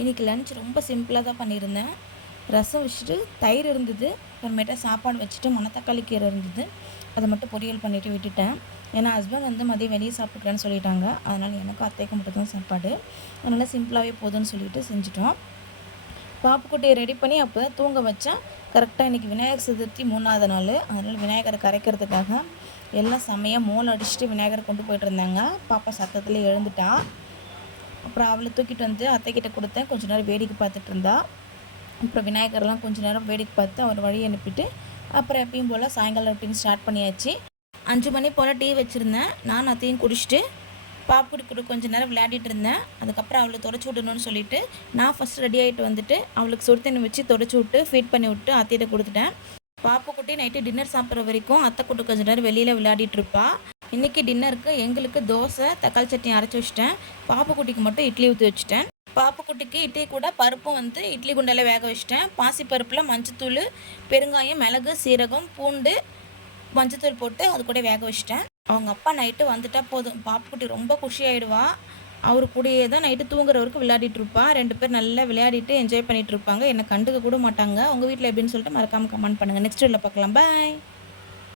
இன்றைக்கி லன்ச் ரொம்ப சிம்பிளாக தான் பண்ணியிருந்தேன். ரசம் வச்சுட்டு தயிர் இருந்தது, அப்புறமேட்டா சாப்பாடு வச்சுட்டு மணத்தக்காளி கீரை இருந்தது, அதை மட்டும் பொரியல் பண்ணிவிட்டு விட்டுட்டேன். ஏன்னா ஹஸ்பண்ட் வந்து மதியம் வெளியே சாப்பிட்டுக்கிறேன்னு சொல்லிட்டாங்க. அதனால் எனக்கும் அத்தைக்கும் மட்டும் தான் சாப்பாடு. அதனால் சிம்பிளாகவே போதும்னு சொல்லிட்டு செஞ்சுட்டோம். பாப்புக்குட்டியை ரெடி பண்ணி அப்போ தான் தூங்க வச்சேன். கரெக்டாக இன்றைக்கி விநாயகர் சதுர்த்தி 3வது நாள். அதனால் விநாயகரை கரைக்கிறதுக்காக எல்லாம் செம்மையாக மோல் அடிச்சுட்டு விநாயகரை கொண்டு போயிட்டு இருந்தாங்க. பாப்பா சத்தத்தில் எழுந்துட்டா. அப்புறம் அவளை தூக்கிட்டு வந்து அத்தைக்கிட்ட கொடுத்தேன். கொஞ்ச நேரம் வேடிக்கை பார்த்துட்டு இருந்தா. அப்புறம் விநாயகர்லாம் கொஞ்ச நேரம் வேடிக்கை பார்த்து அவர் வழி அனுப்பிட்டு அப்புறம் எப்பயும் போல் சாயங்காலம் ரொட்டீன் ஸ்டார்ட் பண்ணியாச்சு. 5 மணி போல் டீ வச்சுருந்தேன். நான் அத்தையும் குடிச்சிட்டு பாப்புக்குட்டி கூட கொஞ்சம் நேரம் விளையாடிட்டு இருந்தேன். அதுக்கப்புறம் அவளை தொடச்சி விடணும்னு சொல்லிட்டு நான் ஃபஸ்ட் ரெடி ஆகிட்டு வந்துட்டு அவளுக்கு சுடு தண்ணி வச்சு தொடச்சி விட்டு ஃபீட் பண்ணி விட்டு அத்தையிட்ட கொடுத்துட்டேன். பாப்புக்குட்டி நைட்டு டின்னர் சாப்பிட்ற வரைக்கும் அத்தை கூட கொஞ்சம் நேரம் வெளியில் விளையாடிட்டு இருப்பா. இன்றைக்கி டின்னருக்கு எங்களுக்கு தோசை தக்காளி சட்னி அரைச்சி வச்சிட்டேன். பாப்புக்குட்டிக்கு மட்டும் இட்லி ஊற்றி வச்சுட்டேன். பாப்புக்குட்டிக்கு இட்லி கூட பருப்பும் வந்து இட்லி குண்டால வேக வச்சிட்டேன். பாசிப்பருப்பில் மஞ்சத்தூள், பெருங்காயம், மிளகு, சீரகம், பூண்டு, மஞ்சத்தூள் போட்டு அது கூட வேக வச்சிட்டேன். அவங்க அப்பா நைட்டு வந்துட்டால் போதும், பாப்புக்குட்டி ரொம்ப குஷியாயிடுவா. அவரு கூடயே தான் நைட்டு தூங்குற வரைக்கும் விளையாடிட்டு இருப்பா. 2 பேர் நல்லா விளையாடிட்டு என்ஜாய் பண்ணிட்டு இருப்பாங்க. என்னை கண்டுக்க கூட மாட்டாங்க. உங்கள் வீட்டில் எப்படின்னு சொல்லிட்டு மறக்காமல் கமெண்ட் பண்ணுங்கள். நெக்ஸ்ட் வீடியோவில் பார்க்கலாம். பாய்.